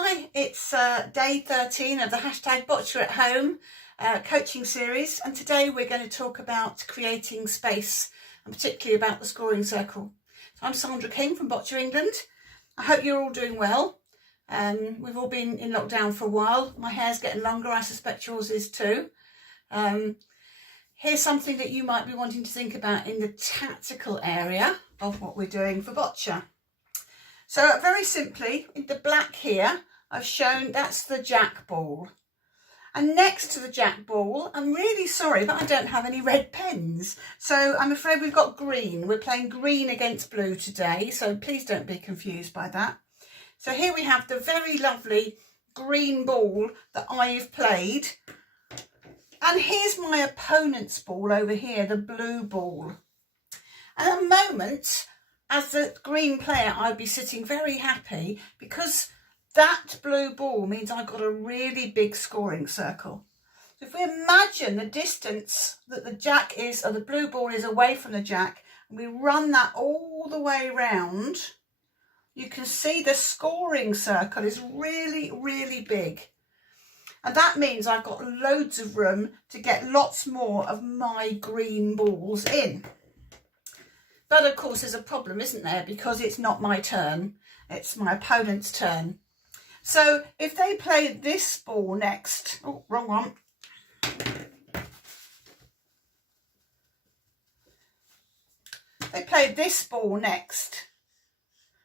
Hi, it's day 13 of the hashtag Boccia at Home coaching series, and today we're going to talk about creating space and particularly about the scoring circle. So I'm Sandra King from Boccia England. I hope you're all doing well. We've all been in lockdown for a while. My hair's getting longer, I suspect yours is too. Here's something that you might be wanting to think about in the tactical area of what we're doing for Boccia. So very simply, in the black here, I've shown that's the jack ball. And next to the jack ball, I'm really sorry, but I don't have any red pens. So I'm afraid we've got green. We're playing green against blue today, so please don't be confused by that. So here we have the very lovely green ball that I've played. And here's my opponent's ball over here, the blue ball. And at the moment, as the green player, I'd be sitting very happy because that blue ball means I've got a really big scoring circle. So if we imagine the distance that the jack is, or the blue ball is away from the jack, and we run that all the way round, you can see the scoring circle is really, really big. And that means I've got loads of room to get lots more of my green balls in. But of course there's a problem, isn't there? Because it's not my turn, it's my opponent's turn. So if they play this ball next, oh, wrong one. They play this ball next.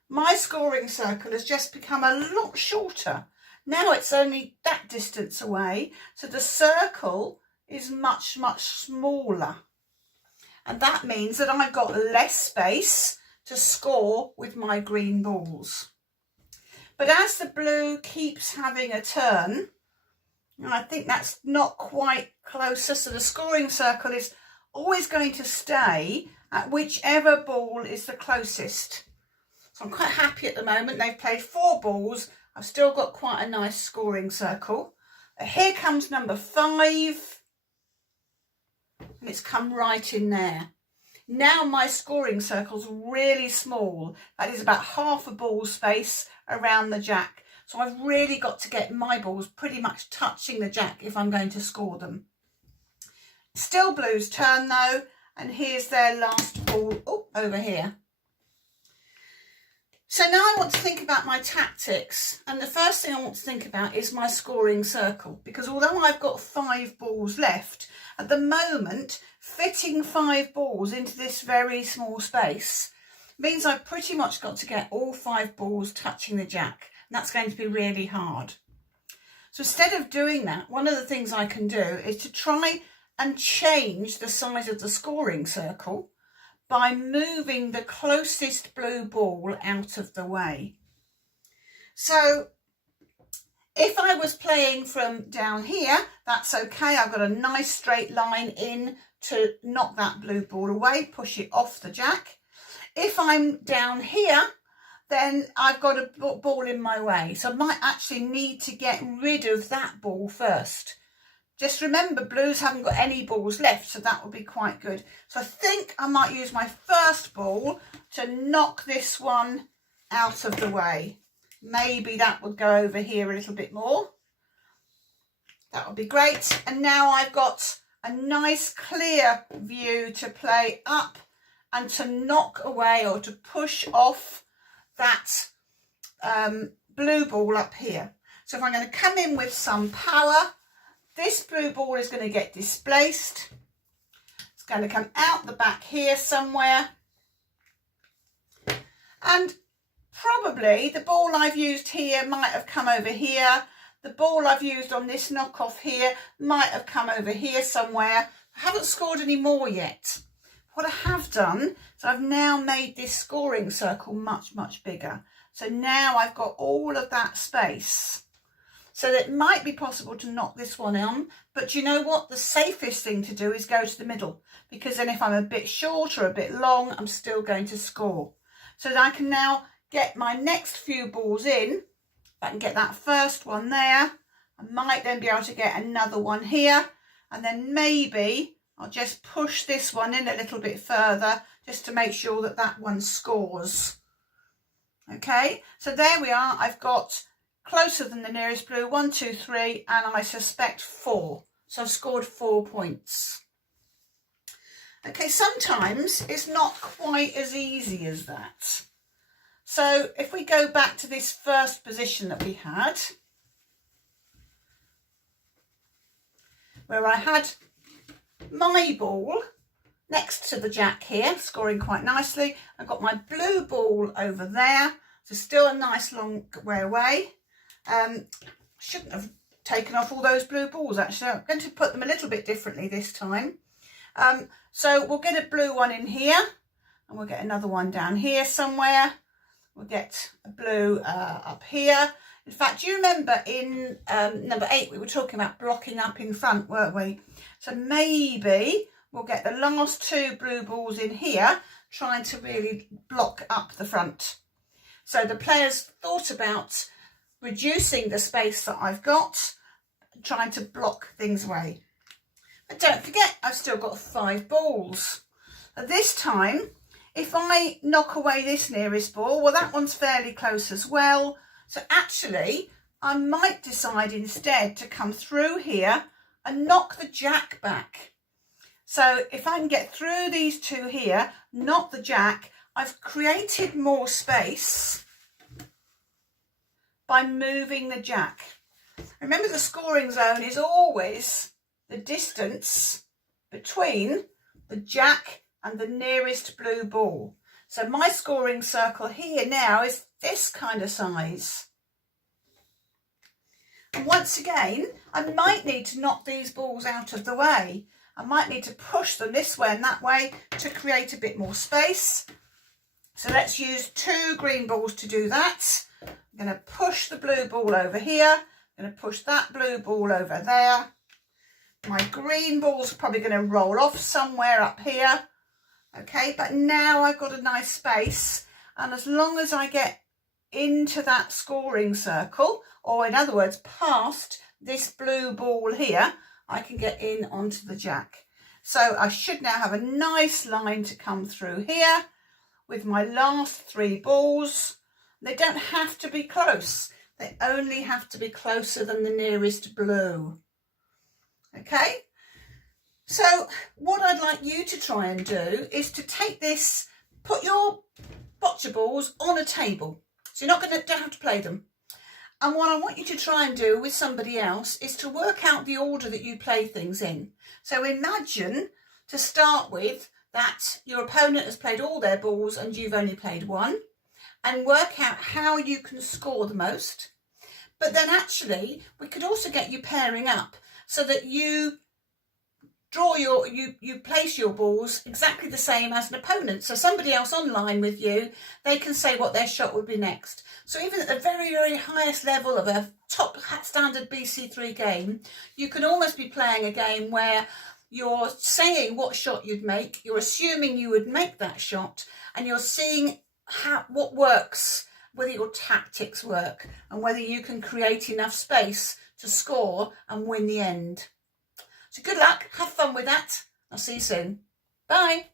My scoring circle has just become a lot shorter. Now it's only that distance away, so the circle is much, much smaller. And that means that I've got less space to score with my green balls. But as the blue keeps having a turn, I think that's not quite closer, so the scoring circle is always going to stay at whichever ball is the closest. So I'm quite happy at the moment. They've played 4 balls. I've still got quite a nice scoring circle. Here comes number 5. And it's come right in there. Now my scoring circle's really small. That is about half a ball space around the jack. So I've really got to get my balls pretty much touching the jack if I'm going to score them. Still blue's turn though, and here's their last ball over here. So now I want to think about my tactics, and the first thing I want to think about is my scoring circle, because although I've got 5 balls left, at the moment fitting 5 balls into this very small space means I've pretty much got to get all 5 balls touching the jack, and that's going to be really hard. So instead of doing that, one of the things I can do is to try and change the size of the scoring circle by moving the closest blue ball out of the way. So if I was playing from down here, that's okay. I've got a nice straight line in to knock that blue ball away, push it off the jack. If I'm down here, then I've got a ball in my way. So I might actually need to get rid of that ball first. Just remember, blues haven't got any balls left, so that will be quite good. So I think I might use my first ball to knock this one out of the way. Maybe that would go over here a little bit more. That would be great. And now I've got a nice clear view to play up and to knock away or to push off that blue ball up here. So if I'm going to come in with some power, this blue ball is going to get displaced. It's going to come out the back here somewhere. And probably the ball I've used here might have come over here. The ball I've used on this knockoff here might have come over here somewhere. I haven't scored any more yet. What I have done is I've now made this scoring circle much, much bigger. So now I've got all of that space. So that it might be possible to knock this one on, but you know what? The safest thing to do is go to the middle, because then if I'm a bit short or a bit long, I'm still going to score. So that I can now get my next few balls in. If I can get that first one there, I might then be able to get another one here, and then maybe I'll just push this one in a little bit further just to make sure that that one scores. Okay, so there we are. I've got closer than the nearest blue, 1, 2, 3, and I suspect 4. So I've scored 4 points. Okay, sometimes it's not quite as easy as that. So if we go back to this first position that we had, where I had my ball next to the jack here, scoring quite nicely. I've got my blue ball over there, so still a nice long way away. Shouldn't have taken off all those blue balls actually. I'm going to put them a little bit differently this time. So we'll get a blue one in here, and we'll get another one down here somewhere. We'll get a blue up here. In fact, do you remember in number 8 we were talking about blocking up in front, weren't we? So maybe we'll get the last 2 blue balls in here, trying to really block up the front. So the players thought about reducing the space that I've got, trying to block things away. But don't forget, I've still got 5 balls. At this time, if I knock away this nearest ball, well, that one's fairly close as well. So actually, I might decide instead to come through here and knock the jack back. So if I can get through these 2 here, knock the jack, I've created more space by moving the jack. Remember, the scoring zone is always the distance between the jack and the nearest blue ball. So my scoring circle here now is this kind of size. And once again, I might need to knock these balls out of the way. I might need to push them this way and that way to create a bit more space. So let's use 2 green balls to do that. I'm going to push the blue ball over here. I'm going to push that blue ball over there. My green ball's probably going to roll off somewhere up here. Okay, but now I've got a nice space, and as long as I get into that scoring circle, or in other words, past this blue ball here, I can get in onto the jack. So I should now have a nice line to come through here with my last 3 balls. They don't have to be close. They only have to be closer than the nearest blue. Okay? So what I'd like you to try and do is to take this, put your bocce balls on a table. So you're not going to have to play them. And what I want you to try and do with somebody else is to work out the order that you play things in. So imagine, to start with, that your opponent has played all their balls and you've only played 1, and work out how you can score the most. But then actually, we could also get you pairing up so that you draw you place your balls exactly the same as an opponent. So somebody else online with you, they can say what their shot would be next. So even at the very, very highest level of a top standard BC3 game, you can almost be playing a game where you're saying what shot you'd make, you're assuming you would make that shot, and you're seeing what works, whether your tactics work, and whether you can create enough space to score and win the end. So good luck, have fun with that. I'll see you soon. Bye.